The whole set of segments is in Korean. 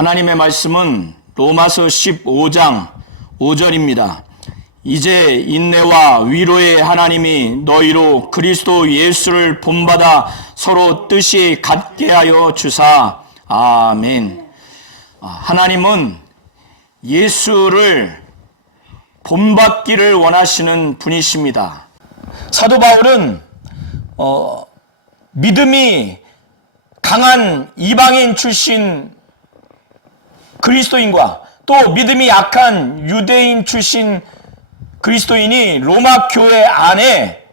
하나님의 말씀은 로마서 15장 5절입니다. 이제 인내와 위로의 하나님이 너희로 그리스도 예수를 본받아 서로 뜻이 같게 하여 주사. 아멘. 하나님은 예수를 본받기를 원하시는 분이십니다. 사도 바울은 믿음이 강한 이방인 출신 그리스도인과 또 믿음이 약한 유대인 출신 그리스도인이 로마 교회 안에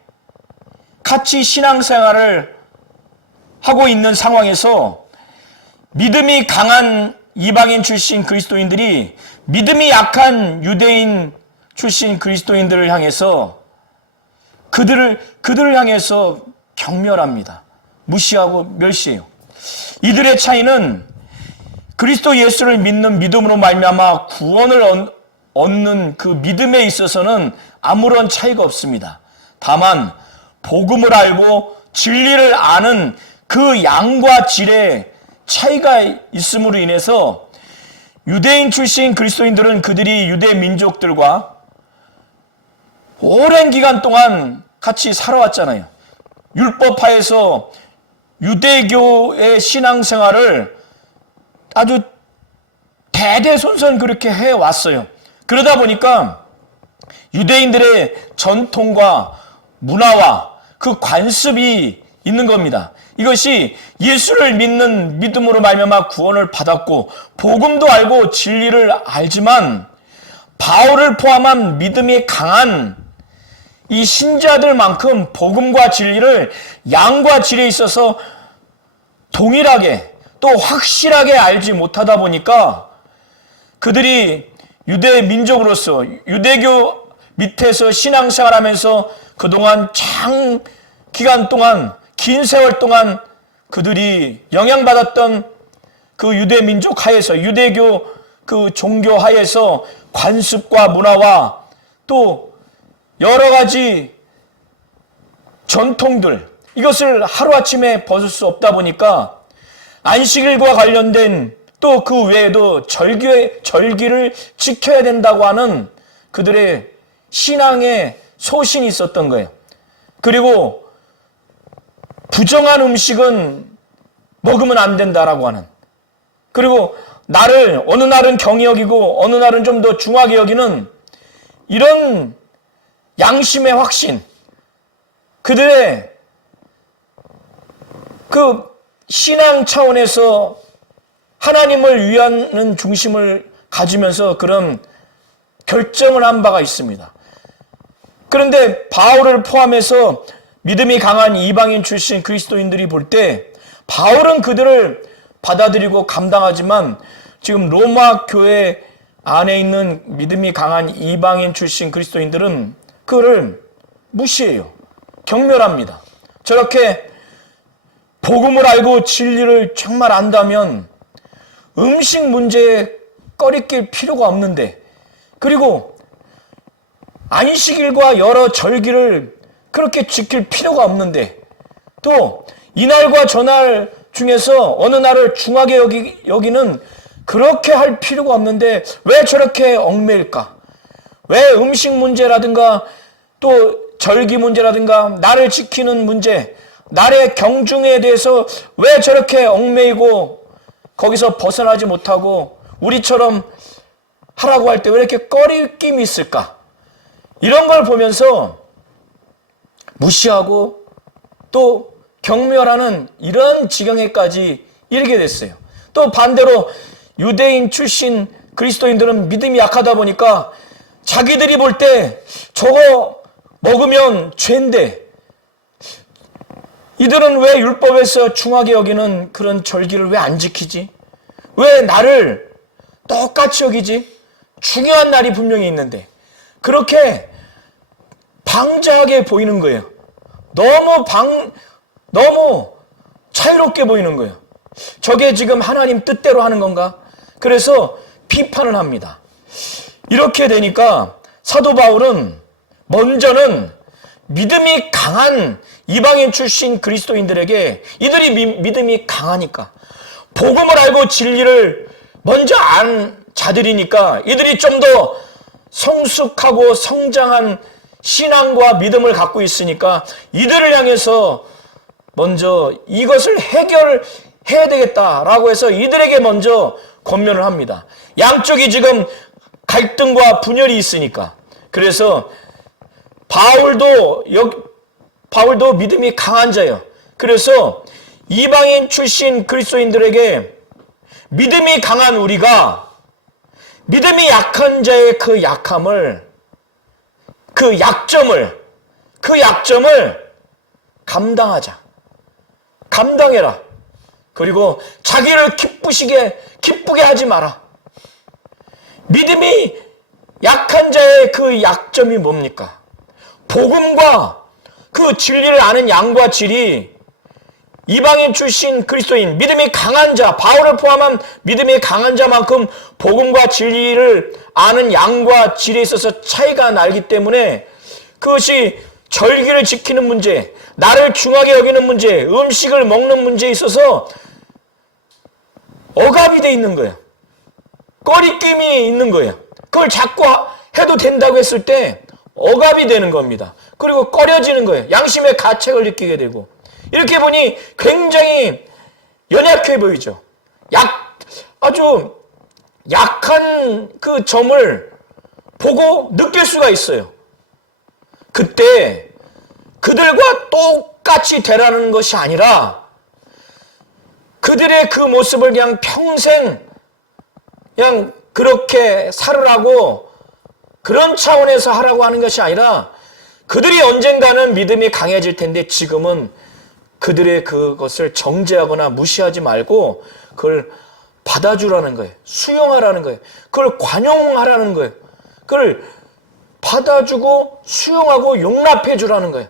같이 신앙생활을 하고 있는 상황에서 믿음이 강한 이방인 출신 그리스도인들이 믿음이 약한 유대인 출신 그리스도인들을 향해서 그들을 향해서 경멸합니다. 무시하고 멸시해요. 이들의 차이는 그리스도 예수를 믿는 믿음으로 말미암아 구원을 얻는 그 믿음에 있어서는 아무런 차이가 없습니다. 다만 복음을 알고 진리를 아는 그 양과 질의 차이가 있음으로 인해서 유대인 출신 그리스도인들은 그들이 유대 민족들과 오랜 기간 동안 같이 살아왔잖아요. 율법하에서 유대교의 신앙생활을 아주 대대손손 그렇게 해왔어요. 그러다 보니까 유대인들의 전통과 문화와 그 관습이 있는 겁니다. 이것이 예수를 믿는 믿음으로 말미암아 구원을 받았고 복음도 알고 진리를 알지만 바울을 포함한 믿음이 강한 이 신자들만큼 복음과 진리를 양과 질에 있어서 동일하게 또 확실하게 알지 못하다 보니까 그들이 유대 민족으로서 유대교 밑에서 신앙생활하면서 그동안 기간 동안 긴 세월 동안 그들이 영향받았던 그 유대 민족 하에서 유대교 그 종교 하에서 관습과 문화와 또 여러 가지 전통들 이것을 하루아침에 벗을 수 없다 보니까 안식일과 관련된 또 그 외에도 절기를 지켜야 된다고 하는 그들의 신앙의 소신이 있었던 거예요. 그리고 부정한 음식은 먹으면 안 된다라고 하는, 그리고 어느 날은 경히 여기고 어느 날은 좀 더 중하게 여기는 이런 양심의 확신, 그들의 그 신앙 차원에서 하나님을 위하는 중심을 가지면서 그런 결정을 한 바가 있습니다. 그런데 바울을 포함해서 믿음이 강한 이방인 출신 그리스도인들이 볼 때 바울은 그들을 받아들이고 감당하지만 지금 로마 교회 안에 있는 믿음이 강한 이방인 출신 그리스도인들은 그를 무시해요. 경멸합니다. 저렇게 복음을 알고 진리를 정말 안다면 음식 문제에 꺼리낄 필요가 없는데, 그리고 안식일과 여러 절기를 그렇게 지킬 필요가 없는데, 또 이날과 저날 중에서 어느 날을 중하게 여기는 그렇게 할 필요가 없는데 왜 저렇게 얽매일까? 왜 음식 문제라든가 또 절기 문제라든가 날을 지키는 문제, 날의 경중에 대해서 왜 저렇게 얽매이고 거기서 벗어나지 못하고 우리처럼 하라고 할 때 왜 이렇게 꺼리낌이 있을까? 이런 걸 보면서 무시하고 또 경멸하는 이런 지경에까지 이르게 됐어요. 또 반대로 유대인 출신 그리스도인들은 믿음이 약하다 보니까 자기들이 볼 때 저거 먹으면 죄인데, 이들은 왜 율법에서 중하게 여기는 그런 절기를 왜 안 지키지? 왜 나를 똑같이 여기지? 중요한 날이 분명히 있는데 그렇게 방자하게 보이는 거예요. 너무 차이롭게 보이는 거예요. 저게 지금 하나님 뜻대로 하는 건가? 그래서 비판을 합니다. 이렇게 되니까 사도 바울은 먼저는 믿음이 강한 이방인 출신 그리스도인들에게, 이들이 믿음이 강하니까 복음을 알고 진리를 먼저 안 자들이니까 이들이 좀 더 성숙하고 성장한 신앙과 믿음을 갖고 있으니까 이들을 향해서 먼저 이것을 해결해야 되겠다라고 해서 이들에게 먼저 권면을 합니다. 양쪽이 지금 갈등과 분열이 있으니까. 그래서 바울도 믿음이 강한 자예요. 그래서 이방인 출신 그리스도인들에게 믿음이 강한 우리가 믿음이 약한 자의 그 약함을, 그 약점을 감당하자. 감당해라. 그리고 자기를 기쁘게 하지 마라. 믿음이 약한 자의 그 약점이 뭡니까? 복음과 그 진리를 아는 양과 질이 이방인 출신 그리스도인, 믿음이 강한 자, 바울을 포함한 믿음이 강한 자만큼 복음과 진리를 아는 양과 질에 있어서 차이가 나기 때문에 그것이 절기를 지키는 문제, 나를 중하게 여기는 문제, 음식을 먹는 문제에 있어서 억압이 돼 있는 거예요. 꺼리낌이 있는 거예요. 그걸 자꾸 해도 된다고 했을 때 억압이 되는 겁니다. 그리고 꺼려지는 거예요. 양심의 가책을 느끼게 되고. 이렇게 보니 굉장히 연약해 보이죠. 아주 약한 그 점을 보고 느낄 수가 있어요. 그때 그들과 똑같이 되라는 것이 아니라 그들의 그 모습을 그냥 평생 그냥 그렇게 살으라고 그런 차원에서 하라고 하는 것이 아니라 그들이 언젠가는 믿음이 강해질 텐데 지금은 그들의 그것을 정죄하거나 무시하지 말고 그걸 받아주라는 거예요. 수용하라는 거예요. 그걸 관용하라는 거예요. 그걸 받아주고 수용하고 용납해 주라는 거예요.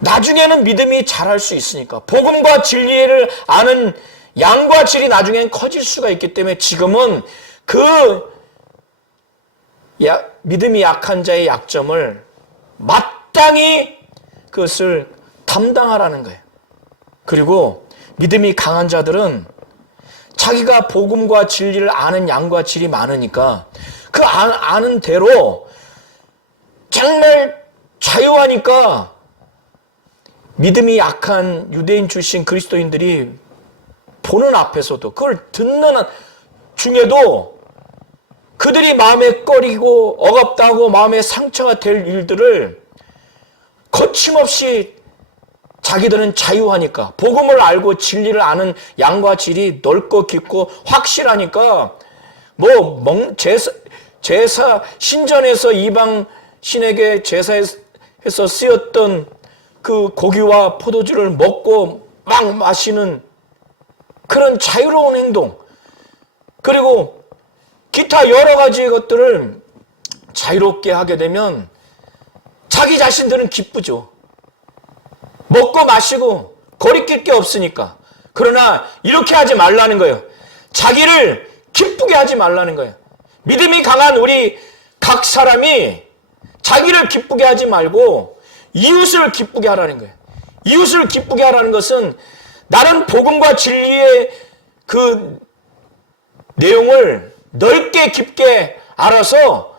나중에는 믿음이 자랄 수 있으니까. 복음과 진리를 아는 양과 질이 나중엔 커질 수가 있기 때문에 지금은 그 믿음이 약한 자의 약점을 마땅히 그것을 담당하라는 거예요. 그리고 믿음이 강한 자들은 자기가 복음과 진리를 아는 양과 질이 많으니까 그 아는 대로 정말 자유하니까 믿음이 약한 유대인 출신 그리스도인들이 보는 앞에서도 그걸 듣는 중에도 그들이 마음에 꺼리고 억압당하고 마음에 상처가 될 일들을 거침없이 자기들은 자유하니까 복음을 알고 진리를 아는 양과 질이 넓고 깊고 확실하니까 제사 신전에서 이방 신에게 제사에서 쓰였던 그 고기와 포도주를 먹고 막 마시는 그런 자유로운 행동, 그리고 기타 여러 가지 것들을 자유롭게 하게 되면 자기 자신들은 기쁘죠. 먹고 마시고 거리낄 게 없으니까. 그러나 이렇게 하지 말라는 거예요. 자기를 기쁘게 하지 말라는 거예요. 믿음이 강한 우리 각 사람이 자기를 기쁘게 하지 말고 이웃을 기쁘게 하라는 거예요. 이웃을 기쁘게 하라는 것은 나는 복음과 진리의 그 내용을 넓게 깊게 알아서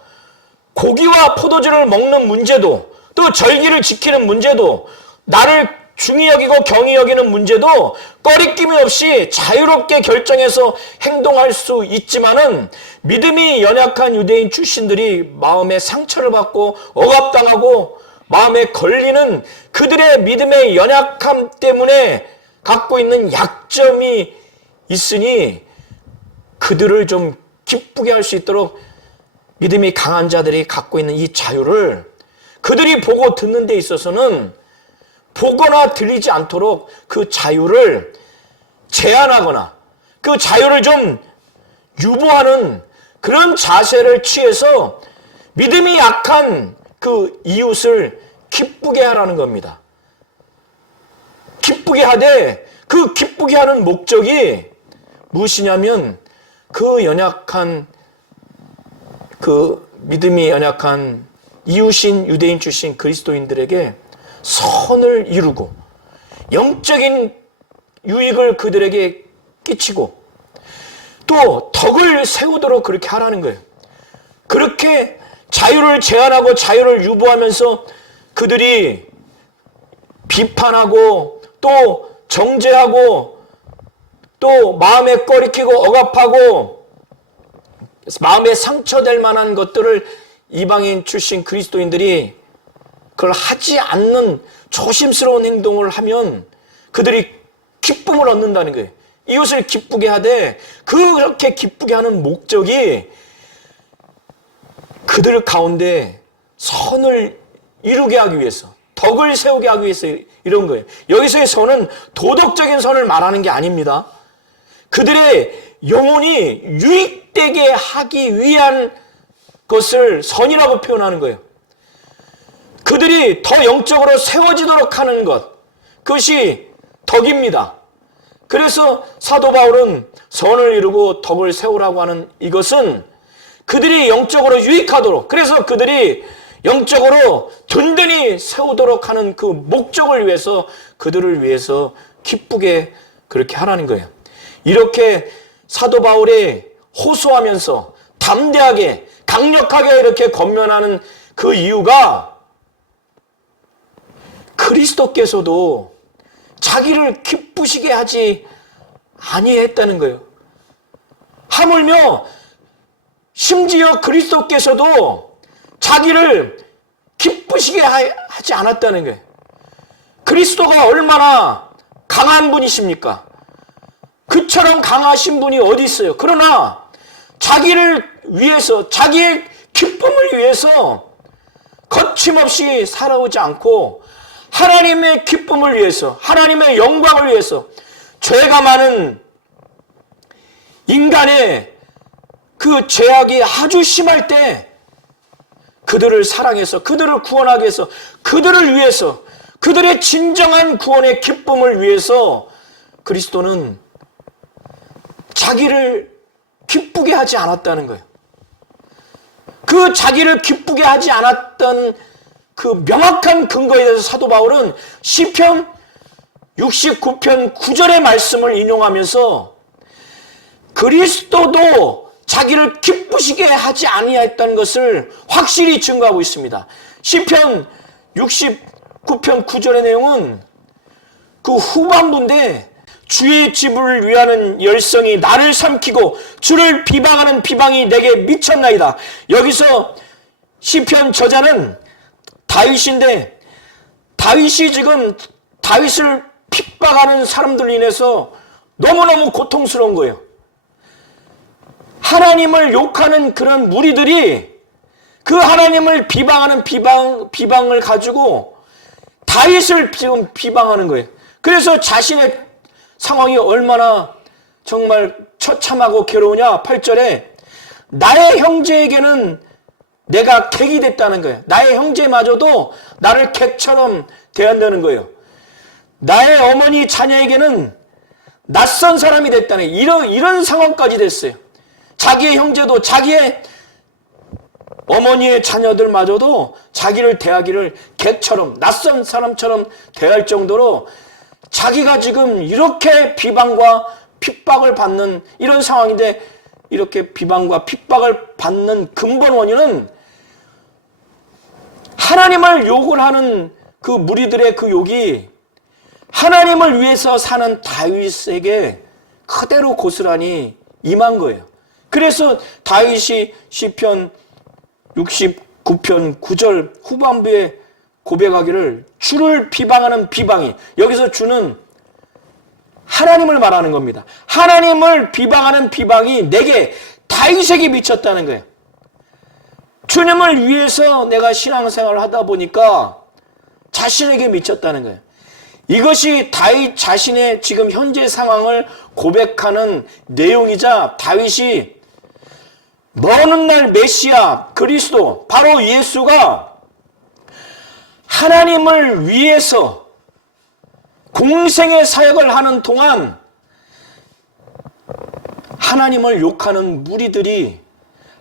고기와 포도주를 먹는 문제도, 또 절기를 지키는 문제도, 나를 중히 여기고 경히 여기는 문제도 꺼리낌이 없이 자유롭게 결정해서 행동할 수 있지만은 믿음이 연약한 유대인 출신들이 마음에 상처를 받고 억압당하고 마음에 걸리는 그들의 믿음의 연약함 때문에 갖고 있는 약점이 있으니 그들을 좀 기쁘게 할 수 있도록 믿음이 강한 자들이 갖고 있는 이 자유를 그들이 보고 듣는 데 있어서는 보거나 들리지 않도록 그 자유를 제한하거나 그 자유를 좀 유보하는 그런 자세를 취해서 믿음이 약한 그 이웃을 기쁘게 하라는 겁니다. 기쁘게 하되 그 기쁘게 하는 목적이 무엇이냐면 그 연약한 그 믿음이 연약한 이웃인 유대인 출신 그리스도인들에게 선을 이루고 영적인 유익을 그들에게 끼치고 또 덕을 세우도록 그렇게 하라는 거예요. 그렇게 자유를 제한하고 자유를 유보하면서 그들이 비판하고 또 정죄하고 또 마음에 꺼리끼고 억압하고 마음에 상처될 만한 것들을 이방인 출신 그리스도인들이 그걸 하지 않는 조심스러운 행동을 하면 그들이 기쁨을 얻는다는 거예요. 이웃을 기쁘게 하되 그렇게 기쁘게 하는 목적이 그들 가운데 선을 이루게 하기 위해서, 덕을 세우게 하기 위해서 이런 거예요. 여기서의 선은 도덕적인 선을 말하는 게 아닙니다. 그들의 영혼이 유익되게 하기 위한 것을 선이라고 표현하는 거예요. 그들이 더 영적으로 세워지도록 하는 것, 그것이 덕입니다. 그래서 사도 바울은 선을 이루고 덕을 세우라고 하는 이것은 그들이 영적으로 유익하도록, 그래서 그들이 영적으로 든든히 세우도록 하는 그 목적을 위해서, 그들을 위해서 기쁘게 그렇게 하라는 거예요. 이렇게 사도 바울이 호소하면서 담대하게 강력하게 이렇게 권면하는 그 이유가 그리스도께서도 자기를 기쁘시게 하지 아니했다는 거예요. 하물며 심지어 그리스도께서도 자기를 기쁘시게 하지 않았다는 거예요. 그리스도가 얼마나 강한 분이십니까? 그처럼 강하신 분이 어디 있어요? 그러나 자기를 위해서, 자기의 기쁨을 위해서 거침없이 살아오지 않고 하나님의 기쁨을 위해서, 하나님의 영광을 위해서, 죄가 많은 인간의 그 죄악이 아주 심할 때 그들을 사랑해서, 그들을 구원하기 위해서, 그들을 위해서, 그들의 진정한 구원의 기쁨을 위해서 그리스도는 자기를 기쁘게 하지 않았다는 거예요. 그 자기를 기쁘게 하지 않았던 그 명확한 근거에 대해서 사도 바울은 시편 69편 9절의 말씀을 인용하면서 그리스도도 자기를 기쁘시게 하지 아니했다는 것을 확실히 증거하고 있습니다. 시편 69편 9절의 내용은 그 후반부인데, 주의 집을 위하는 열성이 나를 삼키고 주를 비방하는 비방이 내게 미쳤나이다. 여기서 시편 저자는 다윗인데, 다윗이 지금 다윗을 핍박하는 사람들로 인해서 너무너무 고통스러운 거예요. 하나님을 욕하는 그런 무리들이 그 하나님을 비방하는 비방을 가지고 다윗을 지금 비방하는 거예요. 그래서 자신의 상황이 얼마나 정말 처참하고 괴로우냐. 8절에 나의 형제에게는 내가 객이 됐다는 거예요. 나의 형제마저도 나를 객처럼 대한다는 거예요. 나의 어머니 자녀에게는 낯선 사람이 됐다는, 이런 상황까지 됐어요. 자기의 형제도, 자기의 어머니의 자녀들마저도 자기를 대하기를 객처럼, 낯선 사람처럼 대할 정도로 자기가 지금 이렇게 비방과 핍박을 받는 이런 상황인데, 이렇게 비방과 핍박을 받는 근본 원인은 하나님을 욕을 하는 그 무리들의 그 욕이 하나님을 위해서 사는 다윗에게 그대로 고스란히 임한 거예요. 그래서 다윗이 시편 69편 9절 후반부에 고백하기를 주를 비방하는 비방이, 여기서 주는 하나님을 말하는 겁니다. 하나님을 비방하는 비방이 내게, 다윗에게 미쳤다는 거예요. 주님을 위해서 내가 신앙생활을 하다 보니까 자신에게 미쳤다는 거예요. 이것이 다윗 자신의 지금 현재 상황을 고백하는 내용이자, 다윗이 먼 훗날 메시아 그리스도, 바로 예수가 하나님을 위해서 공생의 사역을 하는 동안 하나님을 욕하는 무리들이,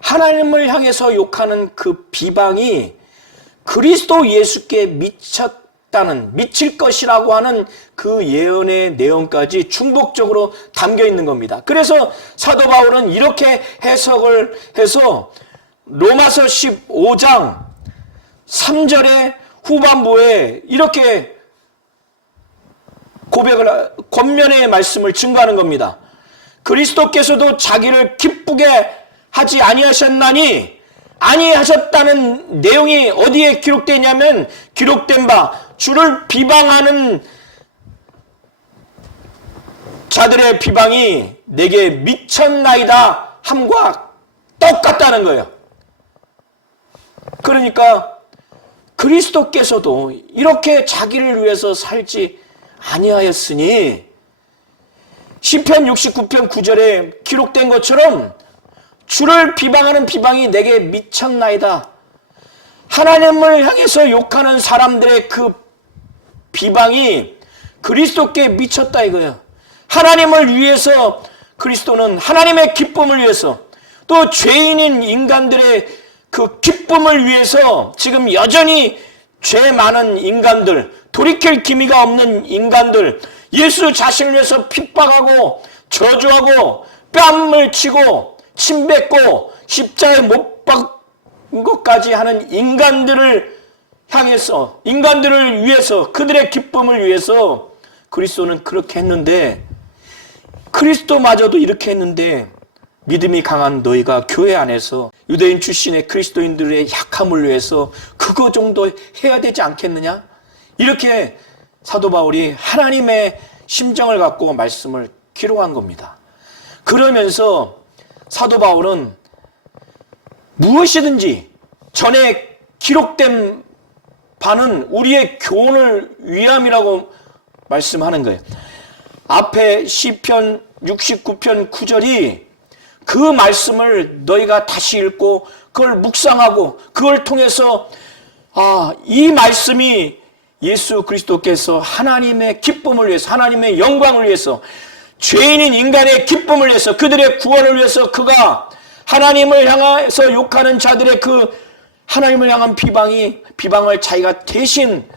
하나님을 향해서 욕하는 그 비방이 그리스도 예수께 미쳤다는 미치겠다는, 미칠 것이라고 하는 그 예언의 내용까지 중복적으로 담겨 있는 겁니다. 그래서 사도 바울은 이렇게 해석을 해서 로마서 15장 3절의 후반부에 이렇게 권면의 말씀을 증거하는 겁니다. 그리스도께서도 자기를 기쁘게 하지 아니하셨나니, 아니하셨다는 내용이 어디에 기록되어 있냐면, 기록된 바 주를 비방하는 자들의 비방이 내게 미쳤나이다 함과 똑같다는 거예요. 그러니까 그리스도께서도 이렇게 자기를 위해서 살지 아니하였으니, 시편 69편 9절에 기록된 것처럼 주를 비방하는 비방이 내게 미쳤나이다. 하나님을 향해서 욕하는 사람들의 그 비방이 그리스도께 미쳤다 이거예요. 하나님을 위해서, 그리스도는 하나님의 기쁨을 위해서, 또 죄인인 인간들의 그 기쁨을 위해서 지금 여전히 죄 많은 인간들, 돌이킬 기미가 없는 인간들, 예수 자신을 위해서 핍박하고 저주하고 뺨을 치고 침 뱉고 십자가에 못 박은 것까지 하는 인간들을 향해서, 인간들을 위해서, 그들의 기쁨을 위해서 그리스도는 그렇게 했는데, 그리스도마저도 이렇게 했는데 믿음이 강한 너희가 교회 안에서 유대인 출신의 그리스도인들의 약함을 위해서 그거 정도 해야 되지 않겠느냐? 이렇게 사도 바울이 하나님의 심정을 갖고 말씀을 기록한 겁니다. 그러면서 사도 바울은 무엇이든지 전에 기록된 바는 우리의 교훈을 위함이라고 말씀하는 거예요. 앞에 시편 69편 9절이 그 말씀을 너희가 다시 읽고 그걸 묵상하고 그걸 통해서 이 말씀이 예수 그리스도께서 하나님의 기쁨을 위해서, 하나님의 영광을 위해서, 죄인인 인간의 기쁨을 위해서, 그들의 구원을 위해서 그가 하나님을 향해서 욕하는 자들의 그 하나님을 향한 비방을 자기가 대신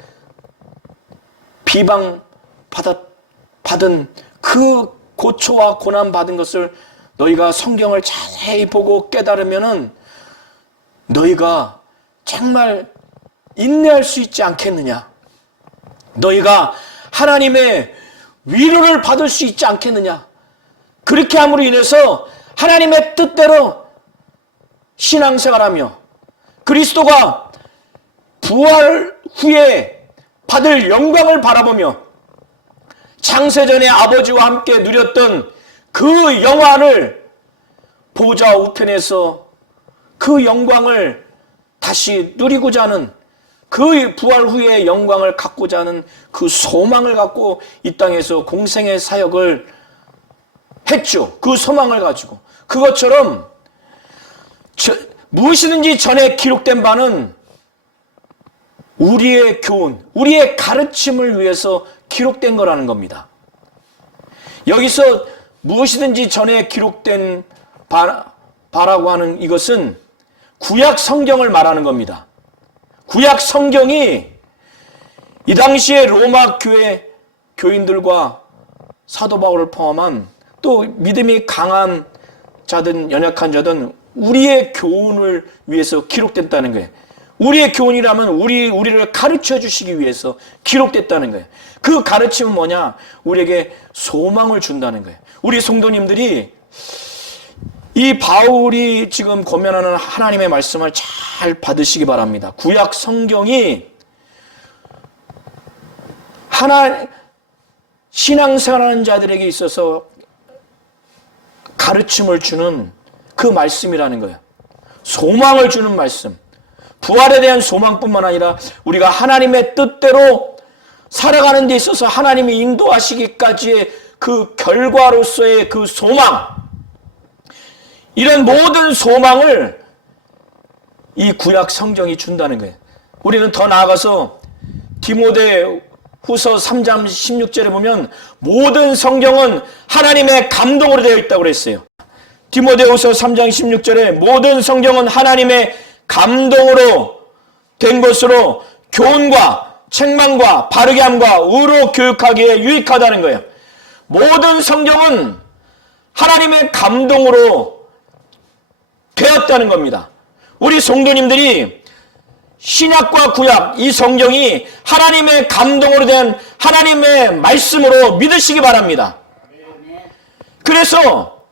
받은 그 고초와 고난 받은 것을 너희가 성경을 자세히 보고 깨달으면은 너희가 정말 인내할 수 있지 않겠느냐? 너희가 하나님의 위로를 받을 수 있지 않겠느냐? 그렇게 함으로 인해서 하나님의 뜻대로 신앙생활하며 그리스도가 부활 후에 받을 영광을 바라보며 창세전에 아버지와 함께 누렸던 그 영화를 보좌 우편에서 그 영광을 다시 누리고자 하는, 그 부활 후의 영광을 갖고자 하는 그 소망을 갖고 이 땅에서 공생의 사역을 했죠. 그 소망을 가지고. 그것처럼 무엇이든지 전에 기록된 바는 우리의 교훈, 우리의 가르침을 위해서 기록된 거라는 겁니다. 여기서 무엇이든지 전에 기록된 바라고 하는 이것은 구약 성경을 말하는 겁니다. 구약 성경이 이 당시에 로마 교회 교인들과 사도 바울을 포함한 또 믿음이 강한 자든 연약한 자든 우리의 교훈을 위해서 기록됐다는 거예요. 우리의 교훈이라면 우리를 가르쳐 주시기 위해서 기록됐다는 거예요. 그 가르침은 뭐냐? 우리에게 소망을 준다는 거예요. 우리 성도님들이 이 바울이 지금 권면하는 하나님의 말씀을 잘 받으시기 바랍니다. 구약 성경이 신앙생활하는 자들에게 있어서 가르침을 주는 그 말씀이라는 거예요. 소망을 주는 말씀. 부활에 대한 소망뿐만 아니라 우리가 하나님의 뜻대로 살아가는 데 있어서 하나님이 인도하시기까지의 그 결과로서의 그 소망, 이런 모든 소망을 이 구약 성경이 준다는 거예요. 우리는 더 나아가서 디모데 후서 3장 16절에 보면 모든 성경은 하나님의 감동으로 되어 있다고 그랬어요. 디모데후서 3장 16절에 모든 성경은 하나님의 감동으로 된 것으로 교훈과 책망과 바르게 함과 의로 교육하기에 유익하다는 거예요. 모든 성경은 하나님의 감동으로 되었다는 겁니다. 우리 성도님들이 신약과 구약 이 성경이 하나님의 감동으로 된 하나님의 말씀으로 믿으시기 바랍니다. 그래서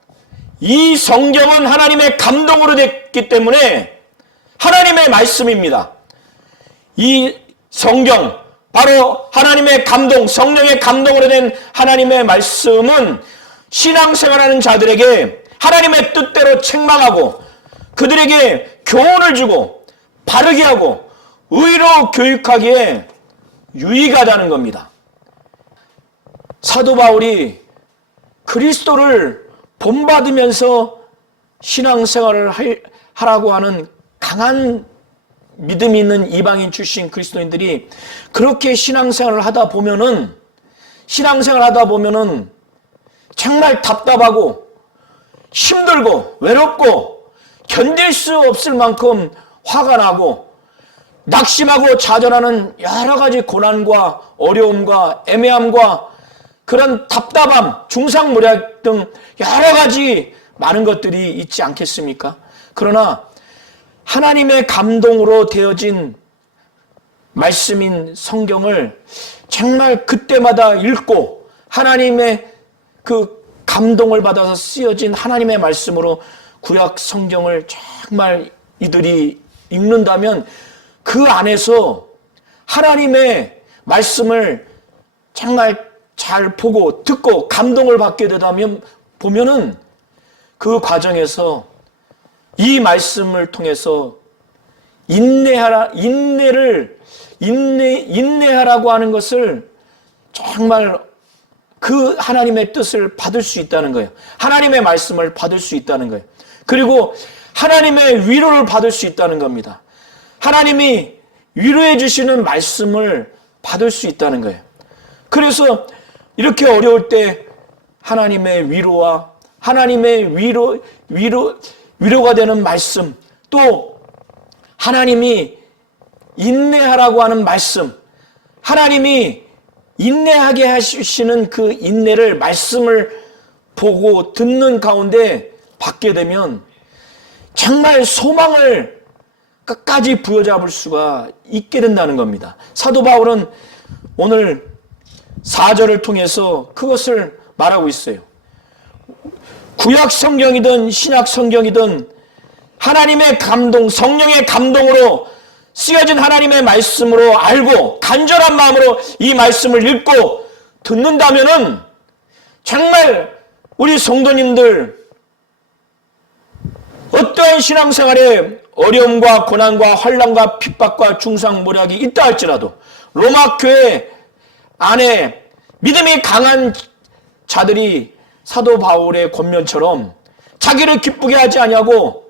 이 성경은 하나님의 감동으로 됐기 때문에 하나님의 말씀입니다. 이 성경, 바로 하나님의 감동, 성령의 감동으로 된 하나님의 말씀은 신앙생활하는 자들에게 하나님의 뜻대로 책망하고 그들에게 교훈을 주고 바르게 하고 의로 교육하기에 유익하다는 겁니다. 사도 바울이 그리스도를 본받으면서 신앙생활을 하라고 하는 강한 믿음이 있는 이방인 출신 그리스도인들이 그렇게 신앙생활을 하다 보면은 정말 답답하고 힘들고 외롭고 견딜 수 없을 만큼 화가 나고 낙심하고 좌절하는 여러 가지 고난과 어려움과 애매함과 그런 답답함, 중상모략 등 여러 가지 많은 것들이 있지 않겠습니까? 그러나 하나님의 감동으로 되어진 말씀인 성경을 정말 그때마다 읽고 하나님의 그 감동을 받아서 쓰여진 하나님의 말씀으로 구약 성경을 정말 이들이 읽는다면 그 안에서 하나님의 말씀을 정말 잘 보고 듣고 감동을 받게 되다면 보면은 그 과정에서 이 말씀을 통해서 인내하라고 하는 것을 정말 그 하나님의 뜻을 받을 수 있다는 거예요. 하나님의 말씀을 받을 수 있다는 거예요. 그리고 하나님의 위로를 받을 수 있다는 겁니다. 하나님이 위로해 주시는 말씀을 받을 수 있다는 거예요. 그래서 이렇게 어려울 때 하나님의 위로와 하나님의 위로가 되는 말씀, 또 하나님이 인내하라고 하는 말씀, 하나님이 인내하게 하시는 그 인내를 말씀을 보고 듣는 가운데 받게 되면 정말 소망을 끝까지 부여잡을 수가 있게 된다는 겁니다. 사도 바울은 오늘 4절을 통해서 그것을 말하고 있어요. 구약 성경이든 신약 성경이든 하나님의 감동, 성령의 감동으로 쓰여진 하나님의 말씀으로 알고 간절한 마음으로 이 말씀을 읽고 듣는다면은 정말 우리 성도님들 어떠한 신앙생활에 어려움과 고난과 환난과 핍박과 중상모략이 있다 할지라도 로마 교회 안에 믿음이 강한 자들이 사도 바울의 권면처럼 자기를 기쁘게 하지 아니하고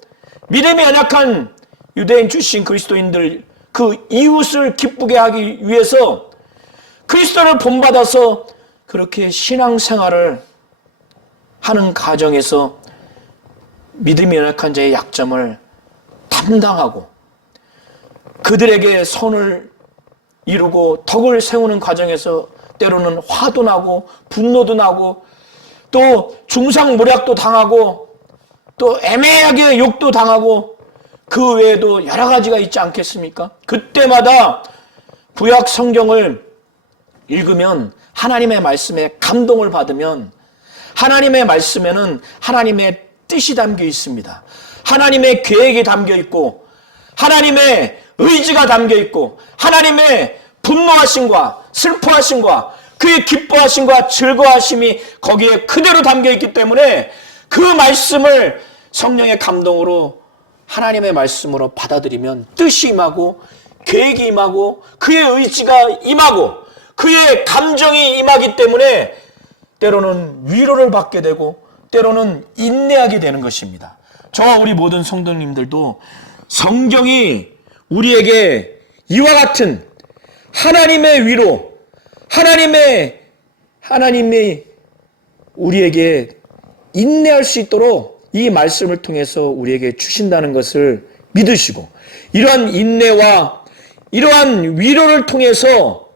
믿음이 연약한 유대인 출신 그리스도인들 그 이웃을 기쁘게 하기 위해서 그리스도를 본받아서 그렇게 신앙생활을 하는 가정에서 믿음이 연약한 자의 약점을 담당하고 그들에게 선을 이루고 덕을 세우는 과정에서 때로는 화도 나고 분노도 나고 또 중상모략도 당하고 또 애매하게 욕도 당하고 그 외에도 여러 가지가 있지 않겠습니까? 그때마다 구약 성경을 읽으면 하나님의 말씀에 감동을 받으면 하나님의 말씀에는 하나님의 뜻이 담겨 있습니다. 하나님의 계획이 담겨 있고 하나님의 의지가 담겨 있고 하나님의 분노하심과 슬퍼하심과 그의 기뻐하심과 즐거워하심이 거기에 그대로 담겨 있기 때문에 그 말씀을 성령의 감동으로 하나님의 말씀으로 받아들이면 뜻이 임하고 계획이 임하고 그의 의지가 임하고 그의 감정이 임하기 때문에 때로는 위로를 받게 되고 때로는 인내하게 되는 것입니다. 저와 우리 모든 성도님들도 성경이 우리에게 이와 같은 하나님의 위로, 하나님의 우리에게 인내할 수 있도록 이 말씀을 통해서 우리에게 주신다는 것을 믿으시고 이러한 인내와 이러한 위로를 통해서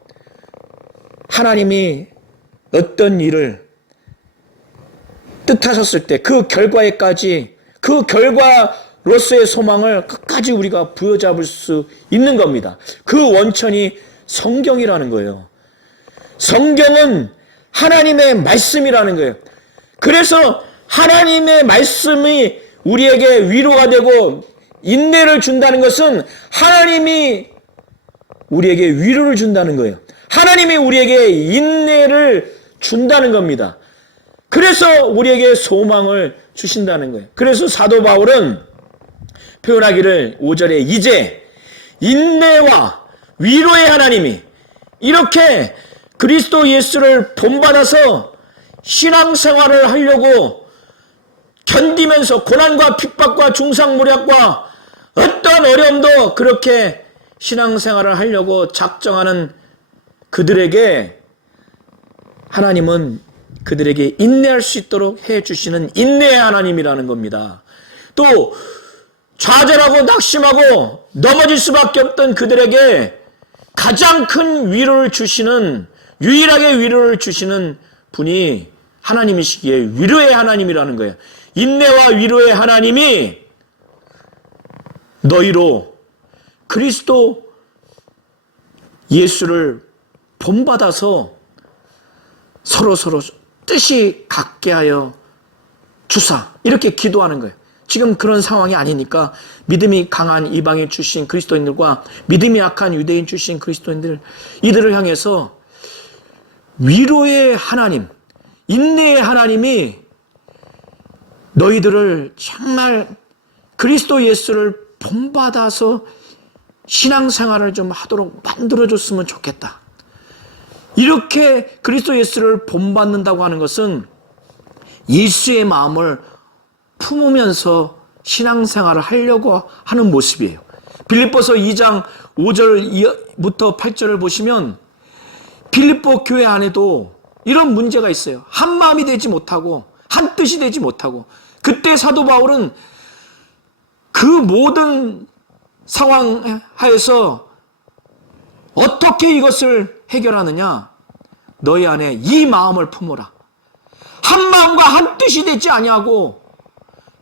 하나님이 어떤 일을 뜻하셨을 때 그 결과에까지, 그 결과로서의 소망을 끝까지 우리가 부여잡을 수 있는 겁니다. 그 원천이 성경이라는 거예요. 성경은 하나님의 말씀이라는 거예요. 그래서 하나님의 말씀이 우리에게 위로가 되고 인내를 준다는 것은 하나님이 우리에게 위로를 준다는 거예요. 하나님이 우리에게 인내를 준다는 겁니다. 그래서 우리에게 소망을 주신다는 거예요. 그래서 사도 바울은 표현하기를 5절에 이제 인내와 위로의 하나님이 이렇게 그리스도 예수를 본받아서 신앙생활을 하려고 견디면서 고난과 핍박과 중상모략과 어떤 어려움도 그렇게 신앙생활을 하려고 작정하는 그들에게 하나님은 그들에게 인내할 수 있도록 해주시는 인내의 하나님이라는 겁니다. 또 좌절하고 낙심하고 넘어질 수밖에 없던 그들에게 가장 큰 위로를 주시는, 유일하게 위로를 주시는 분이 하나님이시기에 위로의 하나님이라는 거예요. 인내와 위로의 하나님이 너희로 그리스도 예수를 본받아서 서로 뜻이 같게 하여 주사, 이렇게 기도하는 거예요. 지금 그런 상황이 아니니까 믿음이 강한 이방인 출신 그리스도인들과 믿음이 약한 유대인 출신 그리스도인들, 이들을 향해서 위로의 하나님, 인내의 하나님이 너희들을 정말 그리스도 예수를 본받아서 신앙생활을 좀 하도록 만들어줬으면 좋겠다. 이렇게 그리스도 예수를 본받는다고 하는 것은 예수의 마음을 품으면서 신앙생활을 하려고 하는 모습이에요. 빌립보서 2장 5절부터 8절을 보시면 빌립보 교회 안에도 이런 문제가 있어요. 한 마음이 되지 못하고 한 뜻이 되지 못하고, 그때 사도 바울은 그 모든 상황 하에서 어떻게 이것을 해결하느냐? 너희 안에 이 마음을 품어라. 한 마음과 한 뜻이 되지 아니하고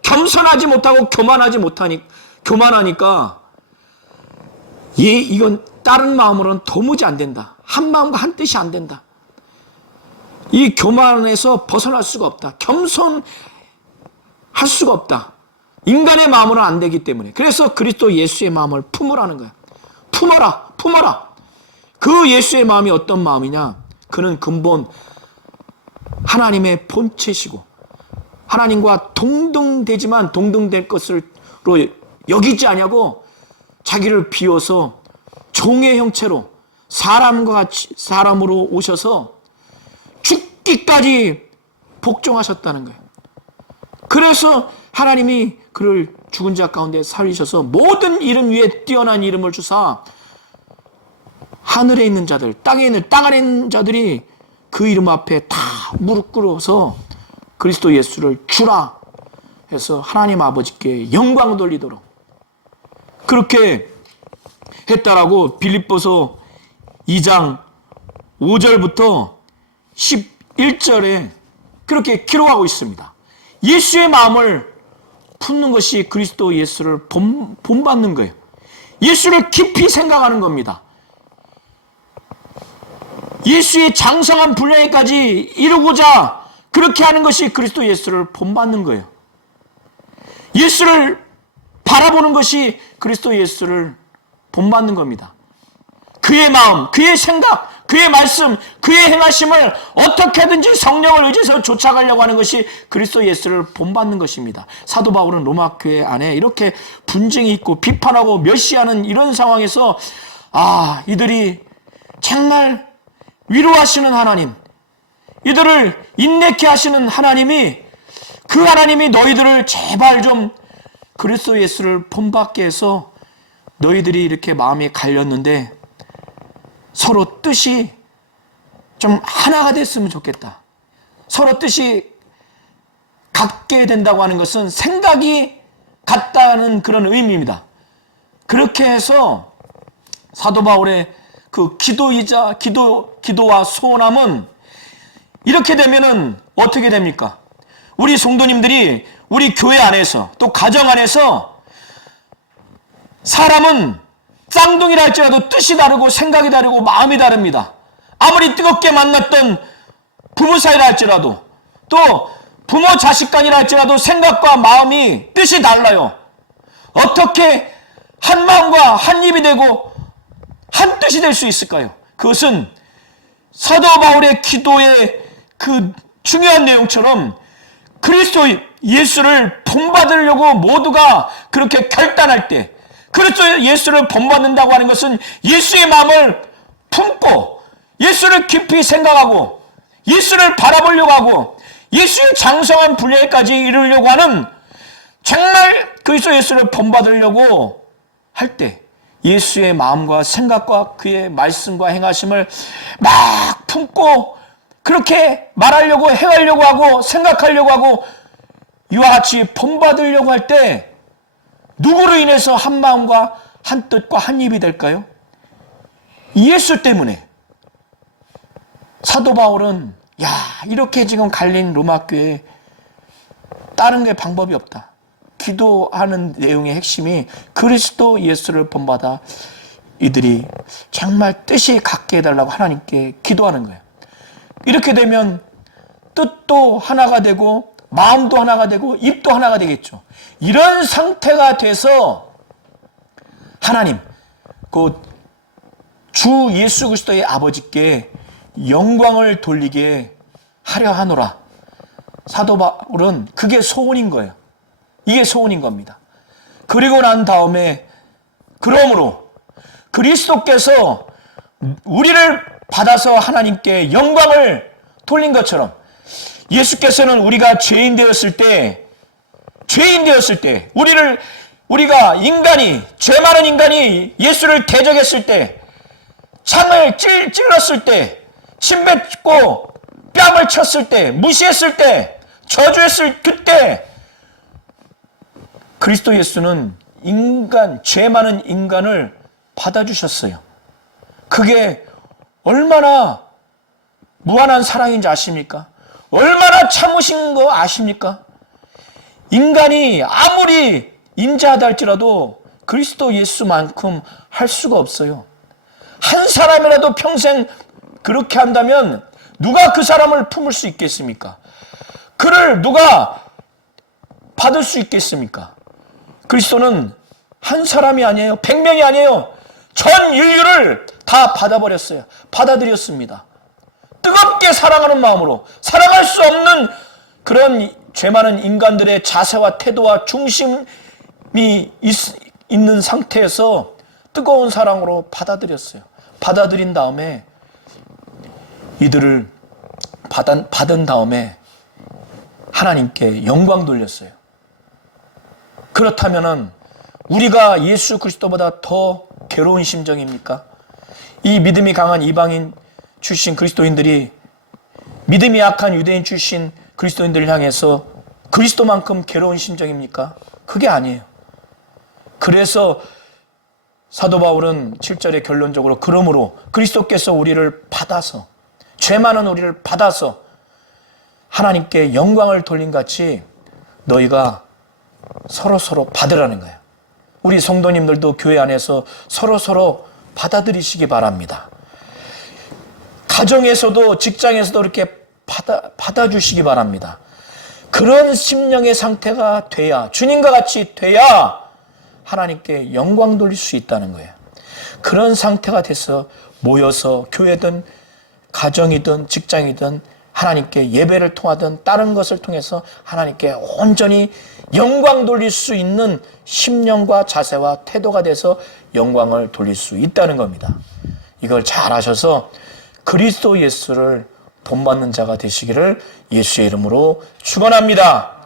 겸손하지 못하고 교만하니까 이건 다른 마음으로는 도무지 안 된다. 한 마음과 한 뜻이 안 된다. 이 교만에서 벗어날 수가 없다. 겸손할 수가 없다. 인간의 마음으로는 안 되기 때문에. 그래서 그리스도 예수의 마음을 품으라는 거야. 품어라. 그 예수의 마음이 어떤 마음이냐? 그는 근본 하나님의 본체시고 하나님과 동등되지만 동등될 것으로 여기지 아니하고 자기를 비워서 종의 형체로 사람으로 오셔서 죽기까지 복종하셨다는 거예요. 그래서 하나님이 그를 죽은 자 가운데 살리셔서 모든 이름 위에 뛰어난 이름을 주사 하늘에 있는 자들, 땅 안에 있는 자들이 그 이름 앞에 다 무릎 꿇어서 그리스도 예수를 주라 해서 하나님 아버지께 영광 돌리도록 그렇게 했다라고 빌립보서 2장 5절부터 11절에 그렇게 기록하고 있습니다. 예수의 마음을 품는 것이 그리스도 예수를 본받는 거예요. 예수를 깊이 생각하는 겁니다. 예수의 장성한 분량에까지 이루고자 그렇게 하는 것이 그리스도 예수를 본받는 거예요. 예수를 바라보는 것이 그리스도 예수를 본받는 겁니다. 그의 마음, 그의 생각, 그의 말씀, 그의 행하심을 어떻게든지 성령을 의지해서 쫓아가려고 하는 것이 그리스도 예수를 본받는 것입니다. 사도 바울은 로마 교회 안에 이렇게 분쟁이 있고 비판하고 멸시하는 이런 상황에서 이들이 정말 위로하시는 하나님, 이들을 인내케 하시는 하나님이, 그 하나님이 너희들을 제발 좀 그리스도 예수를 본받게 해서 너희들이 이렇게 마음이 갈렸는데 서로 뜻이 좀 하나가 됐으면 좋겠다. 서로 뜻이 같게 된다고 하는 것은 생각이 같다는 그런 의미입니다. 그렇게 해서 사도 바울의 그 기도와 소원함은 이렇게 되면은 어떻게 됩니까? 우리 성도님들이 우리 교회 안에서 또 가정 안에서 사람은 쌍둥이라 할지라도 뜻이 다르고 생각이 다르고 마음이 다릅니다. 아무리 뜨겁게 만났던 부부 사이라 할지라도 또 부모 자식 간이라 할지라도 생각과 마음이 뜻이 달라요. 어떻게 한 마음과 한 입이 되고 한 뜻이 될 수 있을까요? 그것은 사도 바울의 기도의 그 중요한 내용처럼 그리스도 예수를 본받으려고 모두가 그렇게 결단할 때, 그리스도 예수를 본받는다고 하는 것은 예수의 마음을 품고 예수를 깊이 생각하고 예수를 바라보려고 하고 예수의 장성한 분야에까지 이르려고 하는, 정말 그리스도 예수를 본받으려고 할 때 예수의 마음과 생각과 그의 말씀과 행하심을 막 품고 그렇게 말하려고 행하려고 하고 생각하려고 하고 이와 같이 본받으려고 할 때 누구로 인해서 한 마음과 한 뜻과 한 입이 될까요? 예수 때문에. 사도 바울은 이렇게 지금 갈린 로마 교회에 다른 게 방법이 없다. 기도하는 내용의 핵심이 그리스도 예수를 본받아 이들이 정말 뜻이 같게 해달라고 하나님께 기도하는 거예요. 이렇게 되면 뜻도 하나가 되고 마음도 하나가 되고 입도 하나가 되겠죠. 이런 상태가 돼서 하나님, 그 주 예수 그리스도의 아버지께 영광을 돌리게 하려 하노라. 사도 바울은 그게 소원인 거예요. 이게 소원인 겁니다. 그리고 난 다음에 그러므로 그리스도께서 우리를 받아서 하나님께 영광을 돌린 것처럼 예수께서는 우리가 죄인 되었을 때 우리가 인간이, 죄 많은 인간이 예수를 대적했을 때, 창을 찔렀을 때, 침 뱉고 뺨을 쳤을 때, 무시했을 때, 저주했을 그때 그리스도 예수는 죄 많은 인간을 받아주셨어요. 그게 얼마나 무한한 사랑인지 아십니까? 얼마나 참으신 거 아십니까? 인간이 아무리 인자하다 할지라도 그리스도 예수만큼 할 수가 없어요. 한 사람이라도 평생 그렇게 한다면 누가 그 사람을 품을 수 있겠습니까? 그를 누가 받을 수 있겠습니까? 그리스도는 한 사람이 아니에요. 100명이 아니에요. 전 인류를 다 받아버렸어요. 받아들였습니다. 뜨겁게 사랑하는 마음으로, 사랑할 수 없는 그런 죄 많은 인간들의 자세와 태도와 중심이 있는 상태에서 뜨거운 사랑으로 받아들였어요. 받아들인 다음에 이들을 받은 다음에 하나님께 영광 돌렸어요. 그렇다면은 우리가 예수 그리스도보다 더 괴로운 심정입니까? 이 믿음이 강한 이방인 출신 그리스도인들이 믿음이 약한 유대인 출신 그리스도인들을 향해서 그리스도만큼 괴로운 심정입니까? 그게 아니에요. 그래서 사도 바울은 7절에 결론적으로 그러므로 그리스도께서 우리를 받아서, 죄 많은 우리를 받아서 하나님께 영광을 돌린 같이 너희가 서로 받으라는 거예요. 우리 성도님들도 교회 안에서 서로 받아들이시기 바랍니다. 가정에서도 직장에서도 이렇게 받아주시기 바랍니다. 그런 심령의 상태가 돼야, 주님과 같이 돼야 하나님께 영광 돌릴 수 있다는 거예요. 그런 상태가 돼서 모여서 교회든 가정이든 직장이든 하나님께 예배를 통하든 다른 것을 통해서 하나님께 온전히 영광 돌릴 수 있는 심령과 자세와 태도가 돼서 영광을 돌릴 수 있다는 겁니다. 이걸 잘 아셔서 그리스도 예수를 본받는 자가 되시기를 예수의 이름으로 축원합니다.